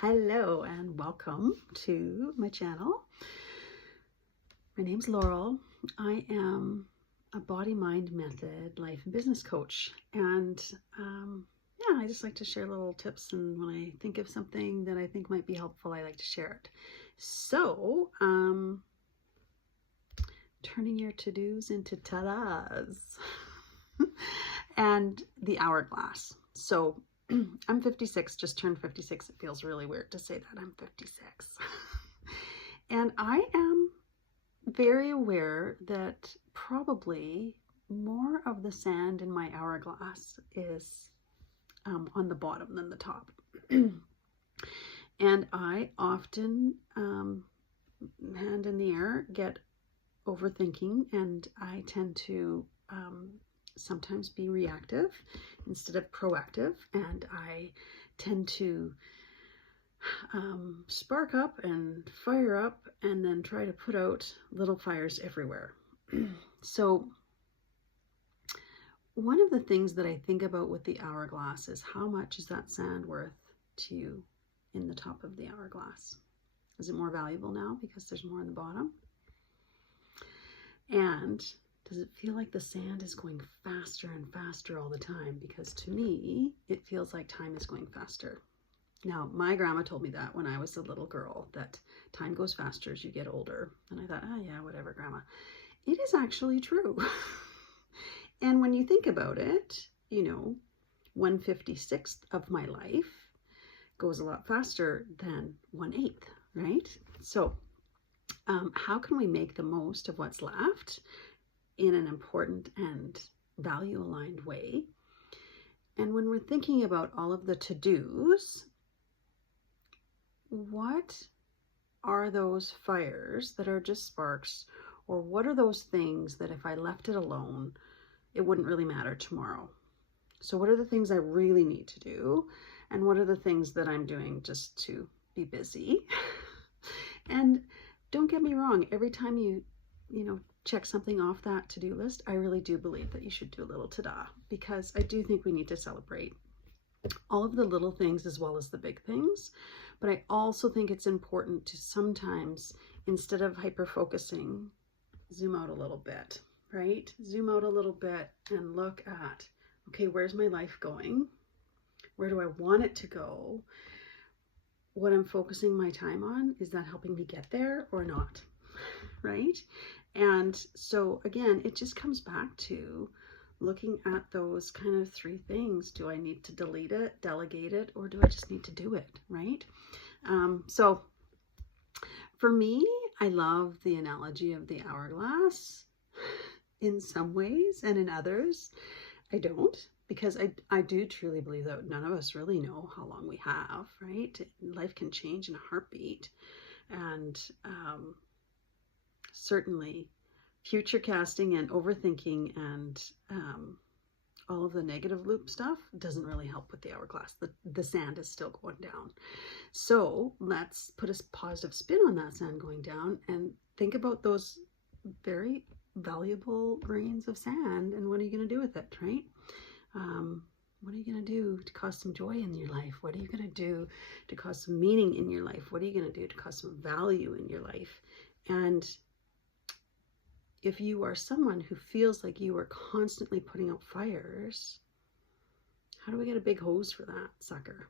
Hello and welcome to my channel. My name's Laurel. I am a body, mind, method, life and business coach. And I just like to share little tips. And when I think of something that I think might be helpful, I like to share it. So, turning your to-dos into ta-das. And the hourglass. So I'm 56, just turned 56. It feels really weird to say that I'm 56. And I am very aware that probably more of the sand in my hourglass is on the bottom than the top. And I often, hand in the air, get overthinking, and I tend to sometimes be reactive instead of proactive, and I tend to spark up and fire up and then try to put out little fires everywhere. So one of the things that I think about with the hourglass is, how much is that sand worth to you in the top of the hourglass? Is it more valuable now because there's more in the bottom? And does it feel like the sand is going faster and faster all the time? Because to me, it feels like time is going faster. Now, my grandma told me that when I was a little girl, that time goes faster as you get older. And I thought, oh yeah, whatever, Grandma. It is actually true. And when you think about it, 1/56th of my life goes a lot faster than 1/8, right? So how can we make the most of what's left in an important and value-aligned way? And when we're thinking about all of the to-dos, what are those fires that are just sparks? Or what are those things that if I left it alone, it wouldn't really matter tomorrow? So what are the things I really need to do? And what are the things that I'm doing just to be busy? And don't get me wrong, every time you check something off that to-do list, I really do believe that you should do a little ta-da, because I do think we need to celebrate all of the little things as well as the big things. But I also think it's important to sometimes, instead of hyper-focusing, zoom out a little bit, right? Zoom out a little bit and look at, okay, where's my life going? Where do I want it to go? What I'm focusing my time on, is that helping me get there or not, right? And so again, it just comes back to looking at those kind of three things. Do I need to delete it, delegate it, or do I just need to do it, right? So for me, I love the analogy of the hourglass in some ways, and in others, I don't. Because I do truly believe that none of us really know how long we have, right? Life can change in a heartbeat. And certainly future casting and overthinking and all of the negative loop stuff doesn't really help with the hourglass. The sand is still going down. So let's put a positive spin on that sand going down and think about those very valuable grains of sand, and what are you going to do with it, right? What are you going to do to cause some joy in your life? What are you going to do to cause some meaning in your life? What are you going to do to cause some value in your life? And if you are someone who feels like you are constantly putting out fires, how do we get a big hose for that sucker,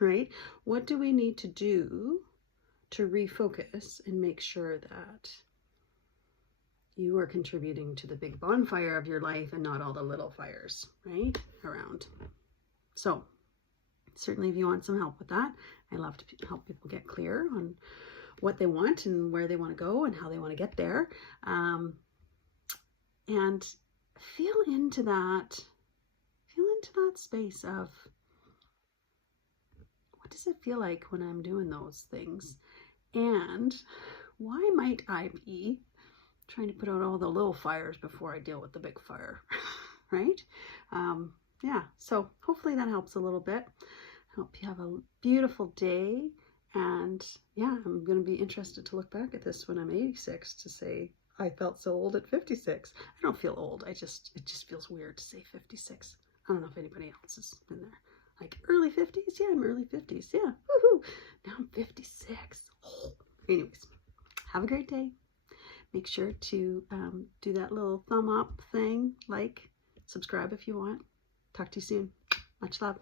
right? What do we need to do to refocus and make sure that you are contributing to the big bonfire of your life and not all the little fires, right, around? So certainly if you want some help with that, I love to help people get clear on what they want and where they want to go and how they want to get there. And feel into that space of, what does it feel like when I'm doing those things? And why might I be trying to put out all the little fires before I deal with the big fire, right? Yeah, so hopefully that helps a little bit. I hope you have a beautiful day. And yeah, I'm going to be interested to look back at this when I'm 86 to say, I felt so old at 56. I don't feel old. It just feels weird to say 56. I don't know if anybody else has been there. like early 50s. Yeah, I'm early 50s. Yeah, woohoo! Now I'm 56. Oh. Anyways, have a great day. Make sure to do that little thumb up thing, like, subscribe if you want. Talk to you soon. Much love.